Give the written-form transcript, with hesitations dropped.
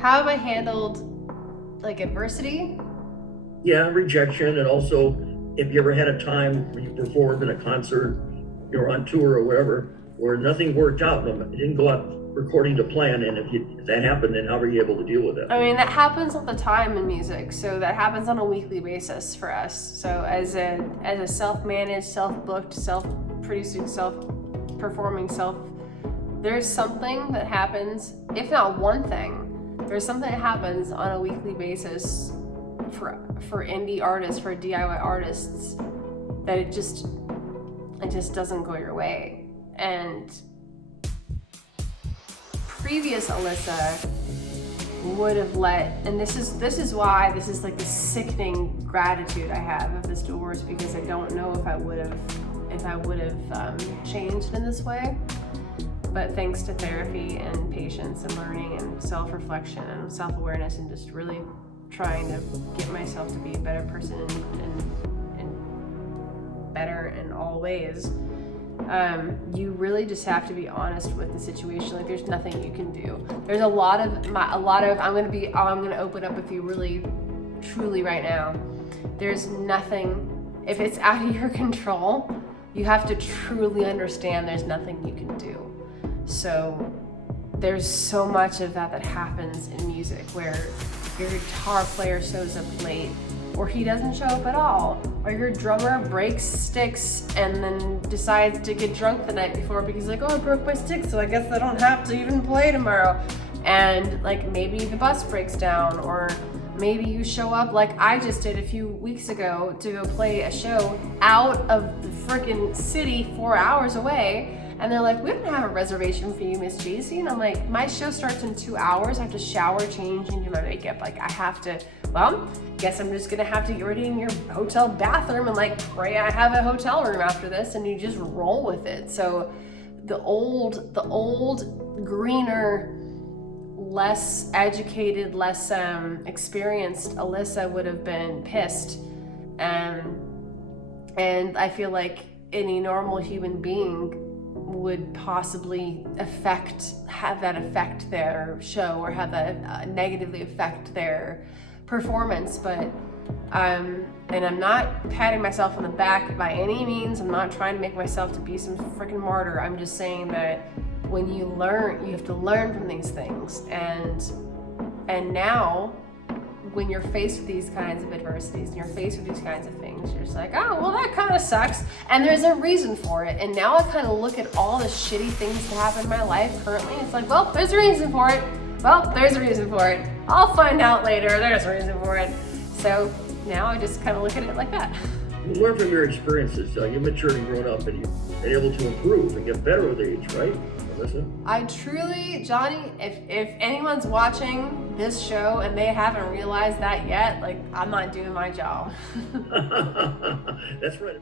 How have I handled like adversity? Yeah, rejection, and also if you ever had a time when you performed in a concert, you're on tour or whatever, where nothing worked out, it didn't go out according to plan, and if that happened, then how were you able to deal with it? I mean, that happens all the time in music, so that happens on a weekly basis for us. So as a self-managed, self-booked, self-producing, self-performing there's something that happens, if not one thing, there's something that happens on a weekly basis for indie artists, for DIY artists, that it just doesn't go your way. And previous Alyssa would have and this is why this is like the sickening gratitude I have of this divorce, because I don't know if I would have changed in this way. But thanks to therapy and patience and learning and self-reflection and self-awareness and just really trying to get myself to be a better person and better in all ways, you really just have to be honest with the situation. Like, there's nothing you can do. There's I'm gonna open up with you really truly right now. There's nothing, if it's out of your control, you have to truly understand there's nothing you can do. So there's so much of that happens in music, where your guitar player shows up late, or he doesn't show up at all, or your drummer breaks sticks and then decides to get drunk the night before because like, oh, I broke my stick, so I guess I don't have to even play tomorrow. And like, maybe the bus breaks down, or maybe you show up like I just did a few weeks ago to go play a show out of the freaking city 4 hours away. And they're like, we don't have a reservation for you, Miss Jacey. And I'm like, my show starts in 2 hours. I have to shower, change, and do my makeup. Like, I have to, well, guess I'm just gonna have to get ready in your hotel bathroom and like pray I have a hotel room after this, and you just roll with it. So the old, greener, less educated, less experienced Alyssa would have been pissed. And I feel like any normal human being would possibly have that affect their show, or have that negatively affect their performance. But and I'm not patting myself on the back by any means. I'm not trying to make myself to be some freaking martyr. I'm just saying that when you learn, you have to learn from these things. And now, when you're faced with these kinds of adversities and you're faced with these kinds of things, you're just like, oh, well, that kind of sucks. And there's a reason for it. And now I kind of look at all the shitty things that happen in my life currently. It's like, well, there's a reason for it. Well, there's a reason for it. I'll find out later. There's a reason for it. So now I just kind of look at it like that. You learn from your experiences. You matured and grown up, and you've been able to improve and get better with age, right, Alyssa? I truly, Johnny, if anyone's watching this show and they haven't realized that yet, like, I'm not doing my job. That's right.